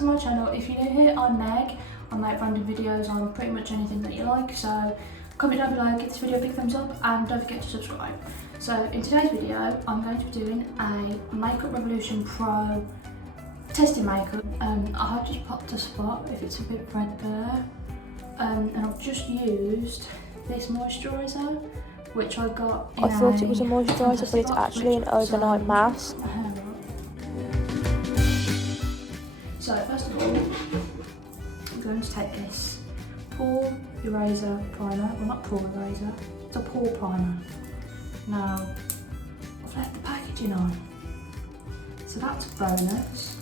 to my channel. If you're new here, I'm Meg. I make random videos on pretty much anything that you like, so comment down below, give this video a big thumbs up, and don't forget to subscribe. So in today's video, I'm going to be doing a Makeup Revolution Pro testing makeup. I have just popped a spot if it's a bit red there, and I've just used this moisturiser, which I got in I thought it was a moisturiser, but it's actually an overnight mask. So first of all, I'm going to take this Pore Eraser Primer. Well, not Pore Eraser, it's a Pore Primer. Now, I've left the packaging on, so that's a bonus.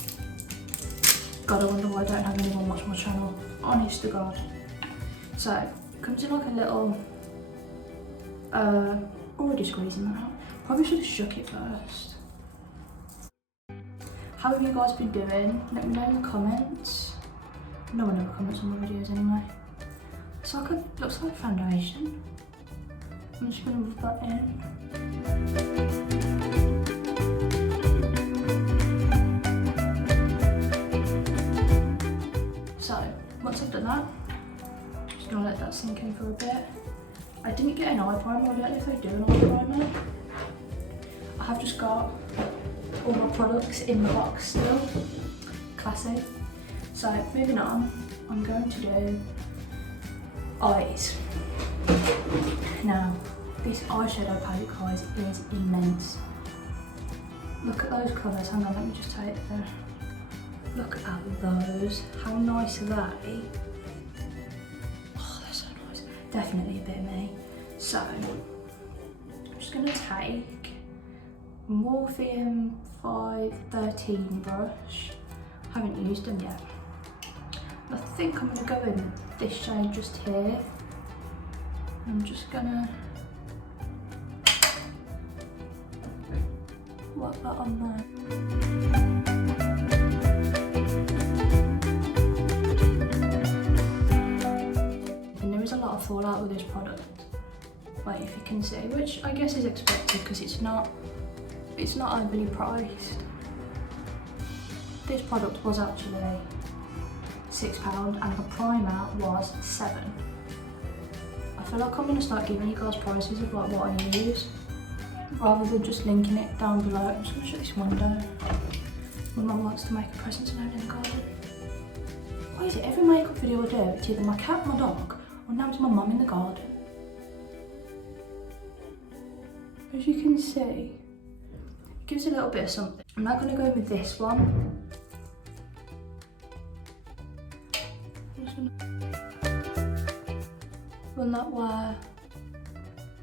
God, I wonder why I don't have anyone watch my channel. Honest to God. So, it comes in like a little, already squeezing that out. Probably should have shook it first. How have you guys been doing? Let me know in the comments. No one ever comments on my videos anyway. It's like looks like foundation. I'm just gonna rub that in. So, once I've done that, I'm just gonna let that sink in for a bit. I didn't get an eye primer, I don't know if they do an eye primer. I have just got all my products in the box still. Classic. So, moving on, I'm going to do eyes. Now, this eyeshadow palette, guys, is immense. Look at those colours. Hang on, let me just take them. Look at those. How nice are they? Oh, they're so nice. Definitely a bit of me. So, I'm just going to take Morphe 513 brush. Haven't used them yet. I think I'm going to go in with this shade just here. I'm just going to whack that on there. And there is a lot of fallout with this product, like if you can see, which I guess is expected because it's not overly priced. This product was actually £6 and the primer was £7. I feel like I'm going to start giving you guys prices of like what I use rather than just linking it down below. I'm just going to shut this window. My mum likes to make a presents and in the garden. Why is it every makeup video I do, it's either my cat, my dog, or now it's my mum in the garden? As you can see, it gives a little bit of something. I'm now going to go in with this one. Run that where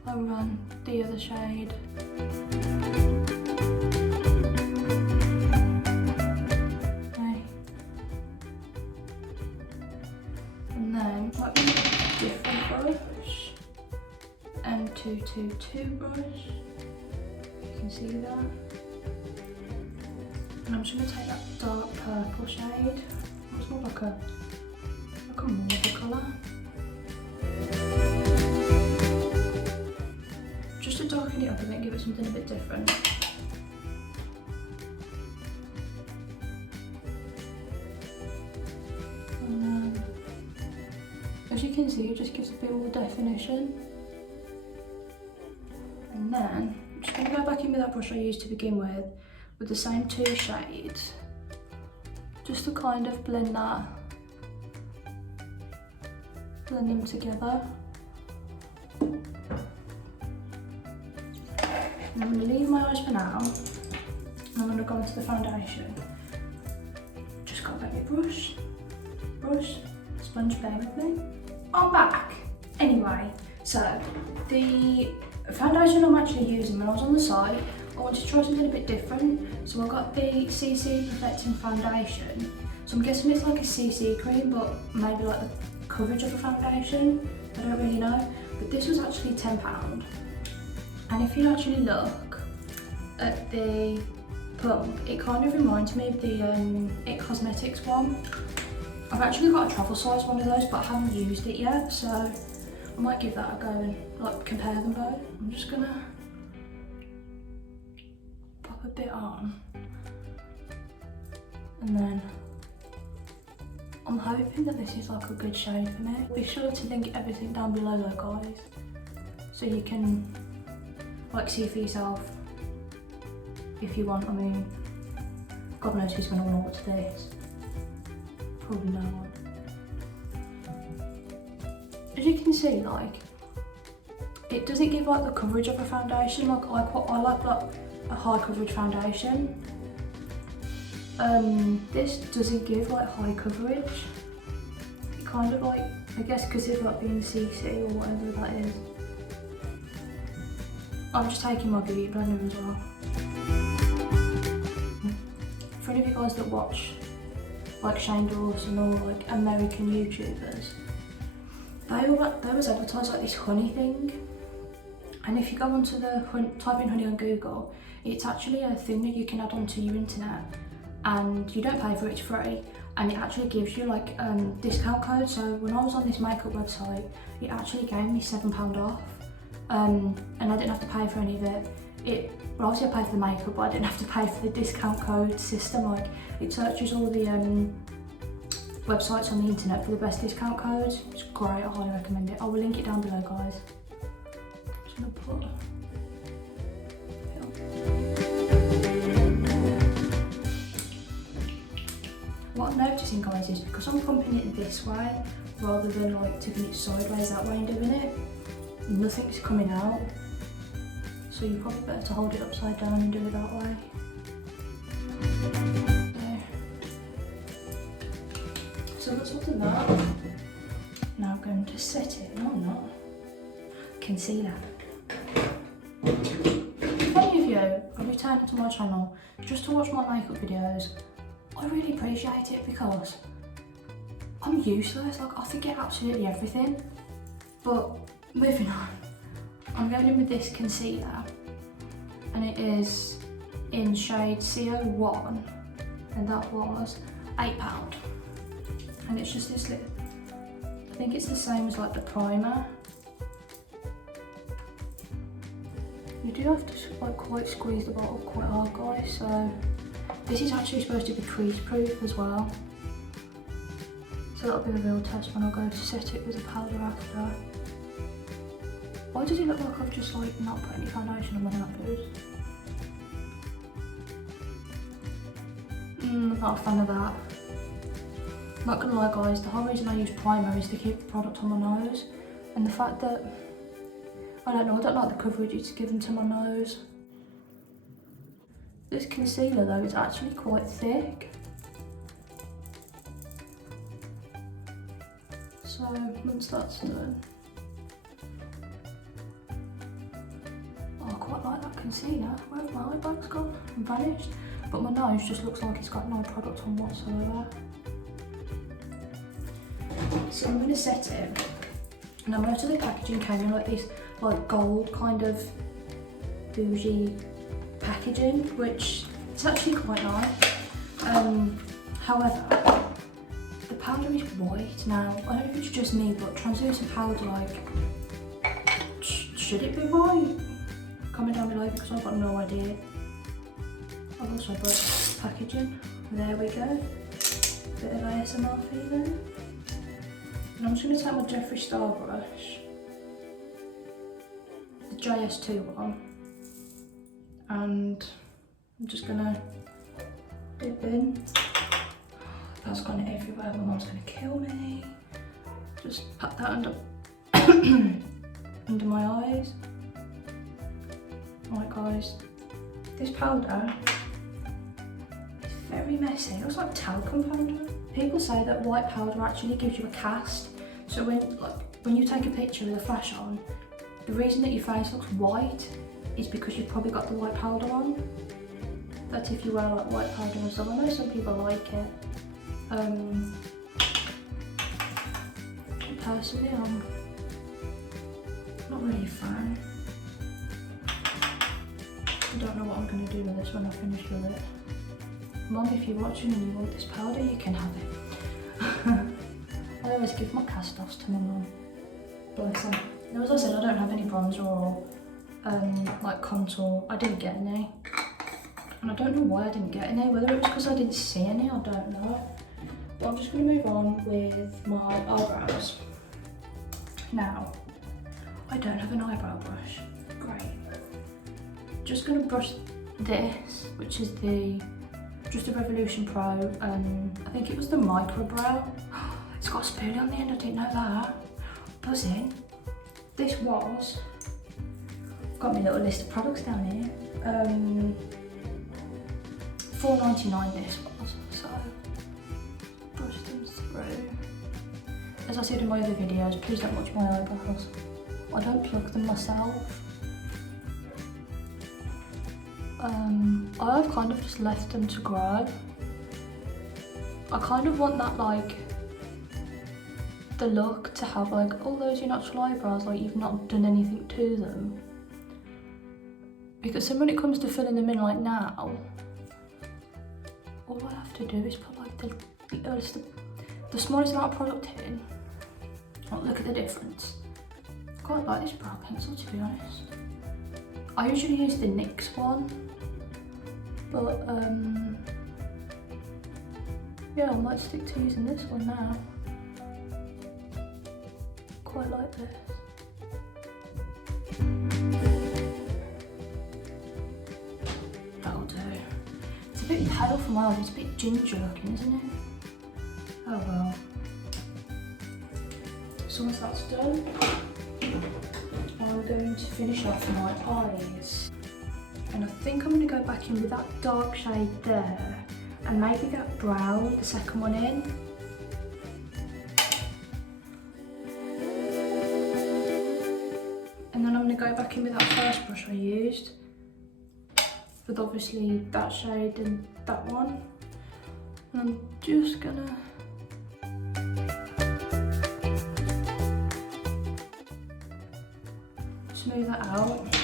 I run the other shade. Okay. And then like a different brush, M222 brush. You can see that. And I'm just going to take that dark purple shade. It's more like a mauve colour. Just to darken it up a bit, give it something a bit different. And then, as you can see, it just gives a bit more definition. And then, I'm just going to go back in with that brush I used to begin with the same two shades, just to kind of blend them together. I'm going to leave my eyes for now, and I'm going to go into the foundation. Just got a baby brush, sponge, bear with me. I'm back! Anyway, so the foundation I'm actually using when I was on the site, I wanted to try something a bit different, so I got the CC Perfecting Foundation. So I'm guessing it's like a CC cream, but maybe like the coverage of a foundation, I don't really know. But this was actually £10. And if you actually look at the pump, it kind of reminds me of the IT Cosmetics one. I've actually got a travel size one of those, but I haven't used it yet, so I might give that a go and like compare them both. I'm just gonna pop a bit on and then I'm hoping that this is like a good shade for me. Be sure to link everything down below though, guys, so you can like see for yourself if you want. I mean, God knows who's going to want to watch this. Probably no one. As you can see, like, it doesn't give like the coverage of a foundation. Like I like a high coverage foundation. This doesn't give like high coverage. It kind of like, I guess because it's like being CC or whatever that is. I'm just taking my beauty blender as well. For any of you guys that watch like Shane Dawson or like American YouTubers, they was advertised like this honey thing, and if you go onto the type in honey on Google, it's actually a thing that you can add onto your internet, and you don't pay for it, it's free, and it actually gives you like discount code. So when I was on this makeup website, it actually gave me £7 off, and I didn't have to pay for any of it. Well, obviously I paid for the makeup, but I didn't have to pay for the discount code system. Like, it searches all the websites on the internet for the best discount codes. It's great, I highly recommend it. I will link it down below, guys. Just gonna put what I'm noticing, guys, is because I'm pumping it this way rather than like tipping it sideways that way and doing it, nothing's coming out. So you're probably better to hold it upside down and do it that way. There. So that's all of that. Now I'm going to set it. No, I'm not. Concealer. If any of you are returning to my channel just to watch my makeup videos, I really appreciate it because I'm useless. Like, I forget absolutely everything. But moving on. I'm going in with this concealer, and it is in shade CO1, and that was £8. And it's just this little, I think it's the same as like the primer. You do have to like quite squeeze the bottle quite hard, guys, so this is actually supposed to be crease proof as well. So that'll be the real test when I go to set it with a powder after. Why does it look like I've just like not put any foundation on my nose? Not a fan of that. Not gonna lie, guys, the whole reason I use primer is to keep the product on my nose, and the fact that, I don't know, I don't like the coverage it's given to my nose. This concealer though is actually quite thick. So once that's done, I quite like that concealer. Where have my eyebags gone? Vanished. But my nose just looks like it's got no product on whatsoever. So I'm going to set it. Now most of the packaging came in like this, like gold kind of bougie packaging, which is actually quite nice. However, the powder is white. Now, I don't know if it's just me, but translucent powder, like, should it be white? Comment down below because I've got no idea. I've also got packaging. There we go. Bit of ASMR feeling. And I'm just going to take my Jeffree Star brush, the JS2 one, and I'm just going to dip in. That's gone everywhere, my mum's going to kill me. Just pat that under, under my eyes. Right, guys, this powder is very messy. It looks like talcum powder. People say that white powder actually gives you a cast. So when you take a picture with a flash on, the reason that your face looks white is because you've probably got the white powder on. That's if you wear like white powder or something. I know some people like it. Personally, I'm not really a fan. I don't know what I'm going to do with this when I finish with it. Mum, if you're watching and you want this powder, you can have it. I always give my cast-offs to my mum. Bless her. Now, as I said, I don't have any bronzer or like contour. I didn't get any. And I don't know why I didn't get any. Whether it was because I didn't see any, I don't know. But I'm just going to move on with my eyebrows. Now, I don't have an eyebrow brush. Great. Just going to brush this, which is the Just a Revolution Pro. I think it was the micro brow. It's got a spoolie on the end, I didn't know that. Buzzing. This was, got my little list of products down here. $4.99 this was, so brush them through. As I said in my other videos, please don't watch my eyebrows. I don't pluck them myself. I've kind of just left them to grow. I kind of want that, like, the look to have like, oh, those are your natural eyebrows, like you've not done anything to them. Because then when it comes to filling them in like now, all I have to do is put like the smallest amount of product in. Oh, look at the difference. I quite like this brow pencil, to be honest. I usually use the NYX one, but yeah, I might stick to using this one now. Quite like this. That'll do. It's a bit pale for my eyes, it's a bit ginger looking, isn't it? Oh well. So once that's done, I'm going to finish off my eyes. And I think I'm going to go back in with that dark shade there, and maybe that brown, the second one in. And then I'm going to go back in with that first brush I used, with obviously that shade and that one. And I'm just going to smooth that out.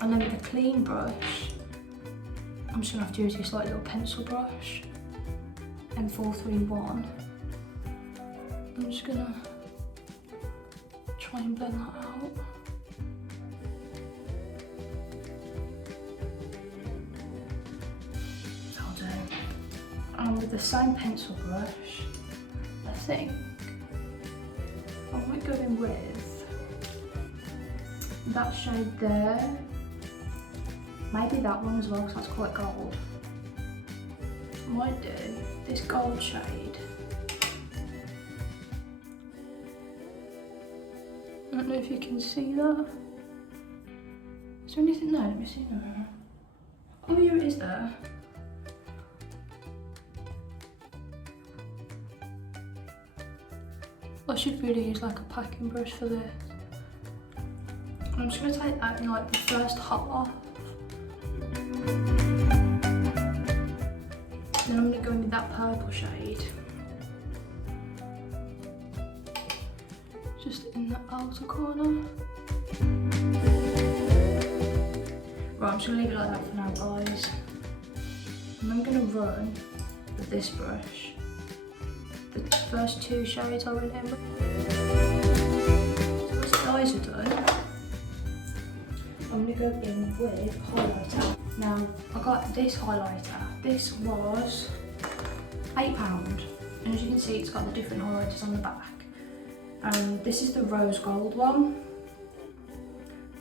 And then with a clean brush, I'm just going to have to use this like little pencil brush, M431. I'm just going to try and blend that out. That'll do. And with the same pencil brush, I think I might go in with that shade there. Maybe that one as well, because that's quite gold. I might do this gold shade. I don't know if you can see that. Is there anything there? Let me see. Oh, here it is there. I should really use like a packing brush for this. I'm just going to take that in like the first half. Then I'm going to go in with that purple shade. Just in the outer corner. Right, I'm just going to leave it like that for now, guys. And I'm going to run with this brush the first two shades I went in with. So once the eyes are done, I'm going to go in with highlighter. Now, I got this highlighter. This was £8. And as you can see, it's got the different highlighters on the back. And this is the rose gold one.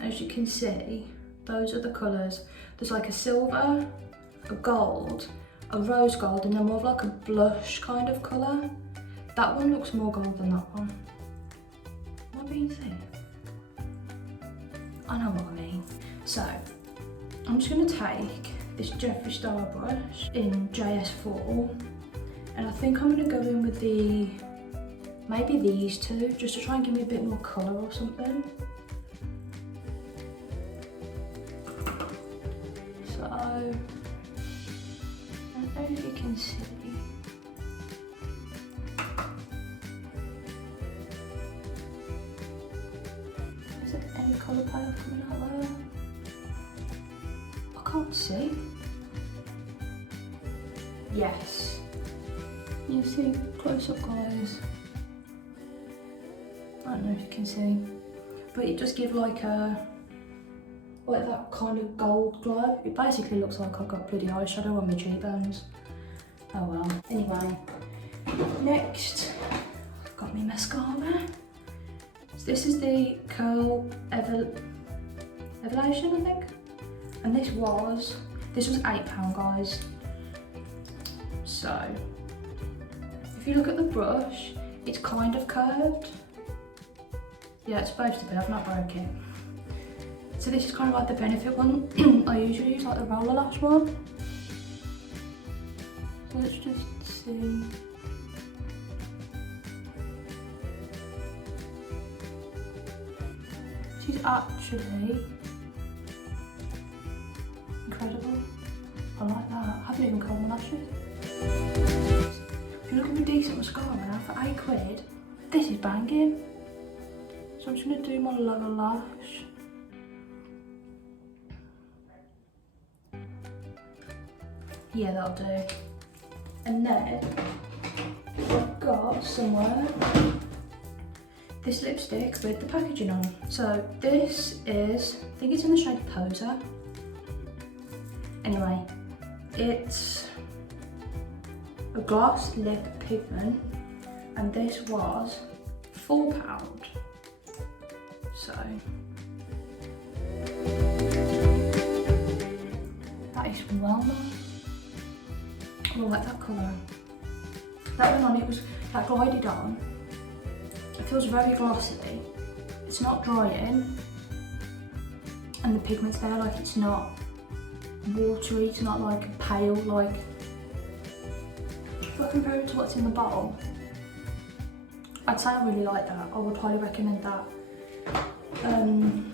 As you can see, those are the colours. There's like a silver, a gold, a rose gold, and then more of like a blush kind of colour. That one looks more gold than that one. Am I being safe? I know what I mean. So, I'm just going to take this Jeffree Star brush in JS4, and I think I'm going to go in with maybe these two, just to try and give me a bit more colour or something. So, I don't know if you can see. Is there any colour palette coming out there? I can't see. Yes. You see close up, guys. I don't know if you can see, but it does give like that kind of gold glow. It basically looks like I've got bloody eyeshadow on my cheekbones. Oh well. Anyway, Next, I've got my mascara. So this is the Curl Evolution, I think. And this was £8, guys. So, if you look at the brush, it's kind of curved. Yeah, it's supposed to be, I've not broke it. So this is kind of like the Benefit one. I usually use like the Roller Lash one. So let's just see. She's actually incredible. I like that. I haven't even curled my lashes. If you're looking for decent mascara now for £8, this is banging. So I'm just going to do my lower lash. Yeah, that'll do. And then I've got somewhere this lipstick with the packaging on. So this is, I think it's in the shade Poser. Anyway, it's a gloss lip pigment, and this was £4. So that is well nice. I like that colour. That went on, it was that glided on. It feels very glossy. It's not drying, and the pigment's there, like it's not watery, it's not like pale, like if I compare it to what's in the bottle, I'd say I really like that. I would highly recommend that. And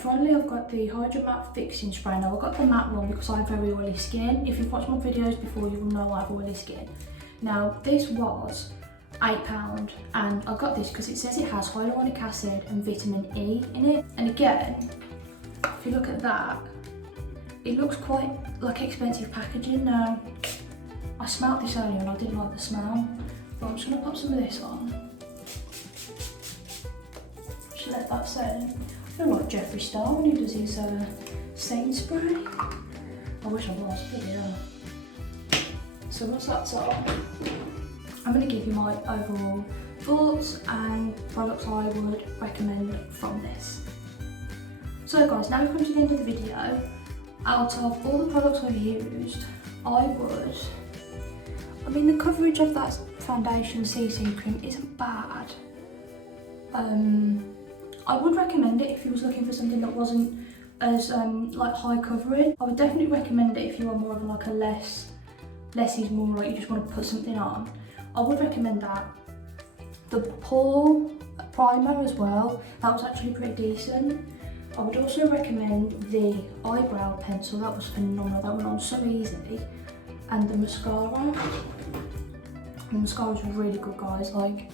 finally I've got the Hydra Matte Fixing Spray. Now I've got the matte one because I have very oily skin. If you've watched my videos before, you will know I have oily skin. Now this was £8, and I got this because it says it has hyaluronic acid and vitamin E in it. And again, if you look at that, it looks quite like expensive packaging. Now, I smelled this earlier and I didn't like the smell, but I'm just going to pop some of this on. Just let that set in. I feel like Jeffree Star when he does his stain spray. I wish I was, but yeah. So once that's on, I'm going to give you my overall thoughts and products I would recommend from this. So guys, now we've come to the end of the video. Out of all the products I've used, I mean the coverage of that foundation CC cream isn't bad. I would recommend it if you was looking for something that wasn't as like high covering. I would definitely recommend it if you are more of like a less is more, like you just want to put something on. I would recommend that. The pore primer as well, that was actually pretty decent. I would also recommend the eyebrow pencil, that was phenomenal, that went on so easily. And the mascara. The mascara is really good, guys, like,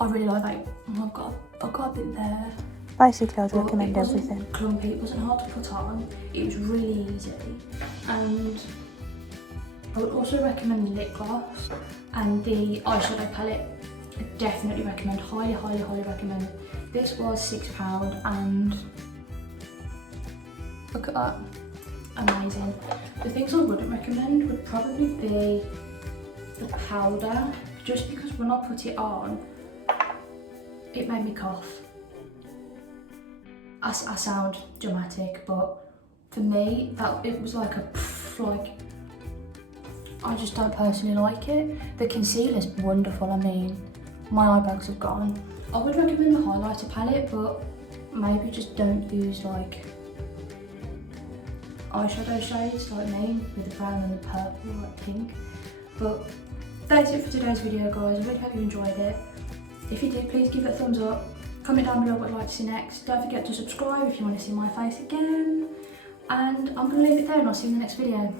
I really like that. Oh, I've got a bit there. Basically, I'd recommend everything. Clumpy, it wasn't hard to put on, it was really easy. And I would also recommend the lip gloss and the eyeshadow palette. I definitely recommend, highly recommend. This was £6 and look at that, amazing. The things I wouldn't recommend would probably be the powder, just because when I put it on, it made me cough. I sound dramatic, but for me, it was like a pff, like, I just don't personally like it. The concealer's wonderful, I mean, my eye bags have gone. I would recommend the highlighter palette, but maybe just don't use like eyeshadow shades like me, with the brown and the purple, like pink. But that's it for today's video, guys. I really hope you enjoyed it. If you did, please give it a thumbs up. Comment down below what you'd like to see next. Don't forget to subscribe if you want to see my face again. And I'm going to leave it there and I'll see you in the next video.